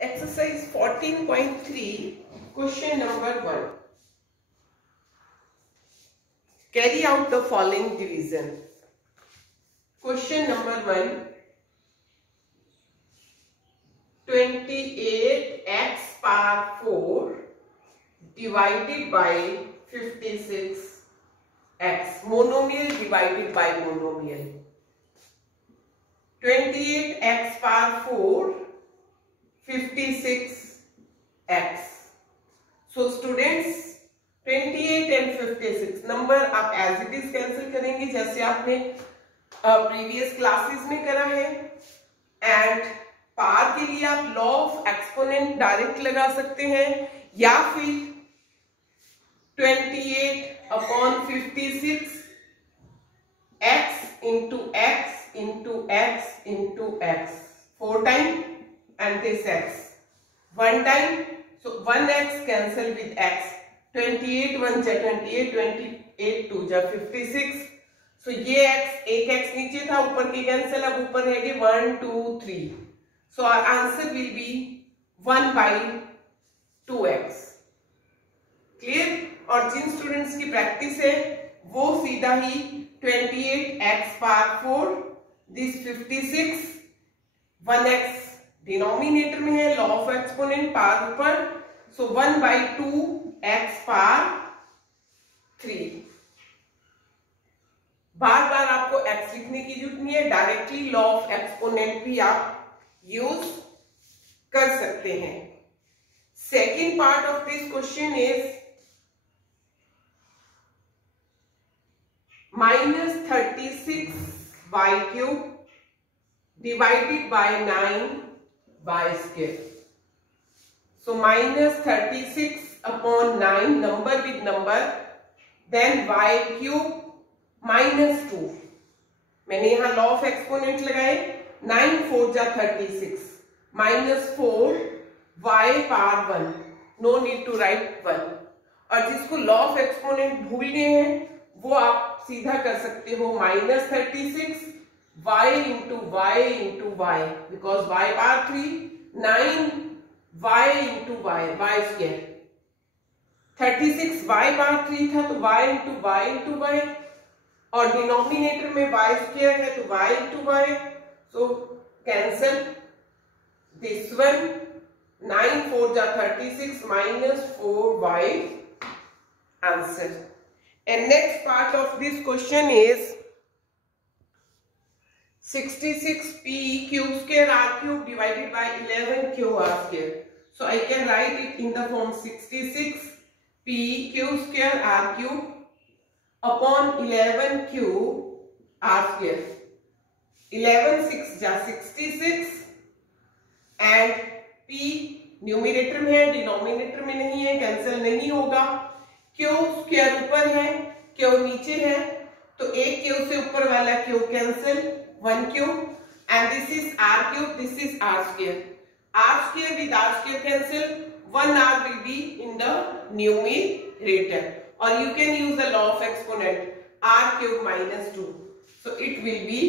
Exercise 14.3, question number 1. Carry out the following division. Question number 1. 28x power 4 divided by 56x. Monomial divided by monomial. 28x power 4 56x. So students 28 and 56 number आप as it is cancel करेंगे जैसे आपने previous classes में करा है। And power के लिए आप लॉ ऑफ एक्सपोनेंट डायरेक्ट लगा सकते हैं या फिर 28 upon 56 x into x into x into x 4 time and this x 1 time, so 1x cancel with x, 28 1 जा 28, 28 2 जा 56, so ये x एक x नीचे था ऊपर की कैंसिल, अब ऊपर रहेगी 1 2 3, so our answer will be 1 by 2x. Clear? और जिन स्टूडेंट्स की प्रैक्टिस है वो सीधा ही 28x power 4 this 56 1x denominator में है, लॉ ऑफ एक्सपोनेंट पावर ऊपर, सो 1 by 2x पावर 3. बार बार आपको x लिखने की जरूरत नहीं है, डायरेक्टली लॉ ऑफ एक्सपोनेंट भी आप यूज कर सकते हैं. Second part of this question is -36y³ divided by 9y square. So -36 upon 9 number with number, then y³ -2. मैंने यहाँ लॉ ऑफ एक्सपोनेंट लगाए, 9 4 जा 36 -4 y power 1, no need to write 1. और जिसको लॉ ऑफ एक्सपोनेंट भूल गए हैं वो आप सीधा कर सकते हो -36 y into y into y, because y power 3 9 y into y square. 36 y power 3 था तो y into y और डिनोमिनेटर में y square है तो y into y, so cancel this one. 9 4 जा 36 -4y answer. And next part of this question is 66p³ r³ divided by 11q r². So I can write it in the form 66p³ r³ upon 11q r². 11 6 जा 66 and p numerator में है, denominator में नहीं है, cancel नहीं होगा. q square ऊपर है, q नीचे है, तो एक q से ऊपर वाला q cancel, 1q, and this is r³, this is r². r² with r² cancel, 1r will be in the numerator, or you can use the law of exponent, r³ -2, so it will be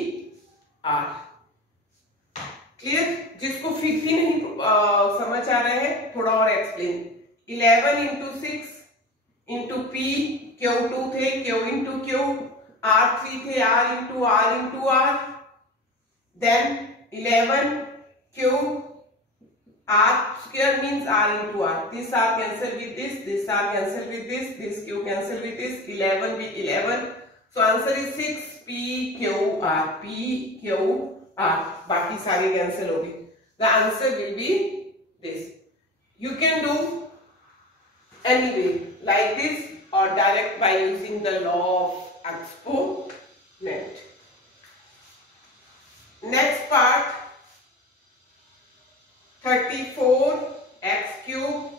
r. Clear? जिसको फिर भी नहीं समझ आ रहा है थोड़ा और explain. 11 into 6 into p, q2 थे, q into q, r3 थे, r into r, then 11 q r² means r into r. This r cancel with this r cancel with this q cancel with this, 11 with 11. So answer is 6 p q r. बाकी सारे cancel हो गए. The answer will be this. You can do anyway like this or direct by using the law of exponent. Next part 34x³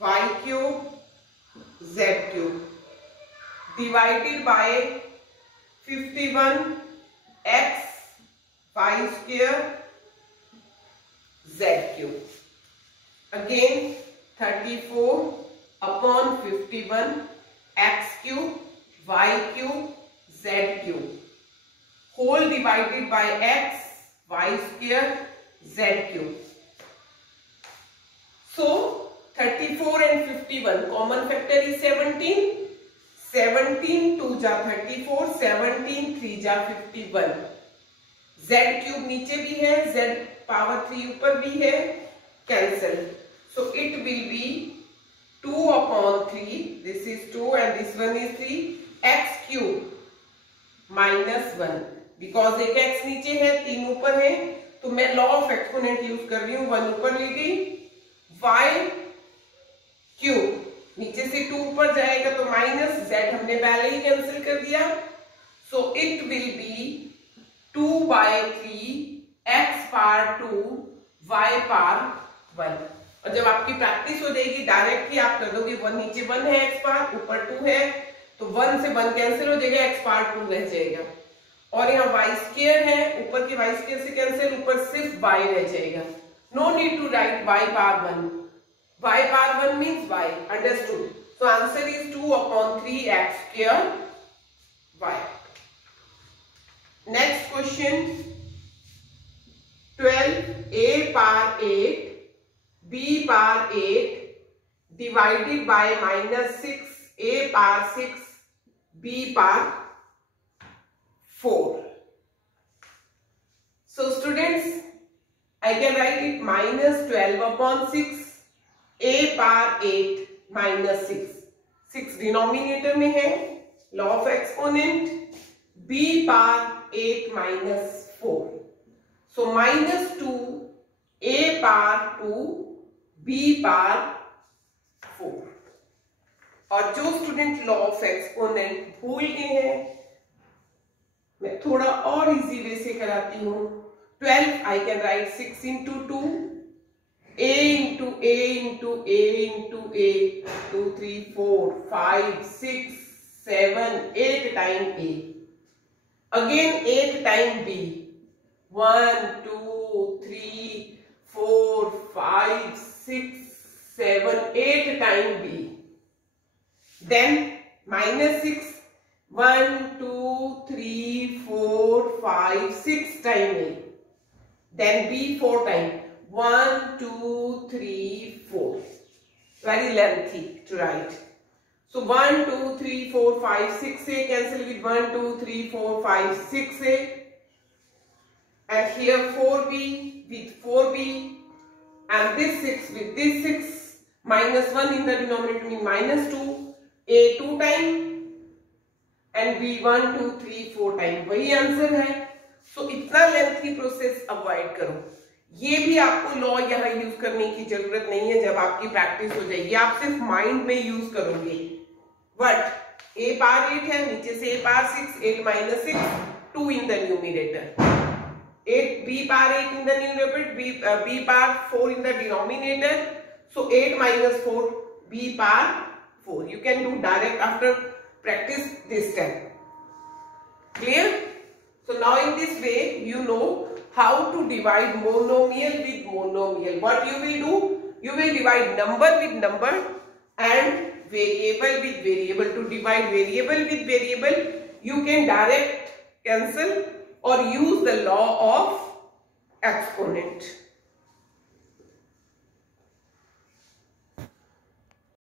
y³ z³ divided by 51x y² z³. Again 34 upon 51 x³ y³ z³ whole divided by x y² z³. So 34 and 51 common factor is 17. 17 2 जा 34, 17 3 जा 51. Z cube नीचे भी है, Z power 3 ऊपर भी है, cancel. So it will be 2 upon 3. This is 2 and this one is 3. X cube minus 1. Because एक x नीचे है, 3 ऊपर है, तो मैं लॉ ऑफ एक्सपोनेंट यूज कर रही हूँ. 1 ऊपर ले गई. y क्यूब नीचे से 2 ऊपर जाएगा तो माइनस, z हमने पहले ही कैंसिल कर दिया. So it will be 2/3 x power 2 y power 1. और जब आपकी प्रैक्टिस हो जाएगी डायरेक्ट ही आप कर दोगे. 1 नीचे 1 है, x पावर ऊपर 2 है, तो 1 से 1 कैंसिल हो जाएगा, x पावर 2 रह जाएगा. और यहाँ y स्क्वायर है, ऊपर के y स्क्वायर से कैंसिल, ऊपर सिर्फ y रह जाएगा. No need to write y power 1. y power 1 means y. Understood? So answer is 2 upon 3 x square y. Next question. 12 a power 8 b power 8 divided by minus 6 a power 6 b power 4. So students, I can write it minus 12 upon 6 a power 8 minus 6. 6 denominator में है, law of exponent. b power 8 minus 4. So minus 2 a power 2 b power 4. और जो student law of exponent भूल गए हैं, मैं थोड़ा और इजी वे से कराती हूँ. 12 I can write 6 into 2. A into A into A into A, 2, 3, 4, 5, 6, 7, 8 time A. Again 8 time B. 1, 2, 3, 4, 5, 6, 7, 8 time B. Then minus 6. 1, 2, 3, 4, 5, 6 time A. Then B 4 time. 1, 2, 3, 4. Very lengthy to write. So 1, 2, 3, 4, 5, 6A. Cancel with 1, 2, 3, 4, 5, 6A. And here 4B with 4B. And this 6 with this 6. Minus 1 in the denominator means minus 2. A 2 time. And B 1, 2, 3, 4 time. वही answer है. So इतना lengthy process avoid करो. ये भी आपको law यहाँ use करने की जरूरत नहीं है. जब आपकी प्रैक्टिस हो जाएगी आप सिर्फ माइंड में यूज करोगे. बट a पावर 8 है, नीचे से a power 6, 8 minus 6, 2 in the numerator. 8 b power 8 in the numerator, b power 4 in the denominator. So 8 minus 4 b power 4. You can do direct after practice this step. Clear? So now in this way you know how to divide monomial with monomial. What you will do? You will divide number with number and variable with variable. To divide variable with variable, you can direct cancel or use the law of exponent.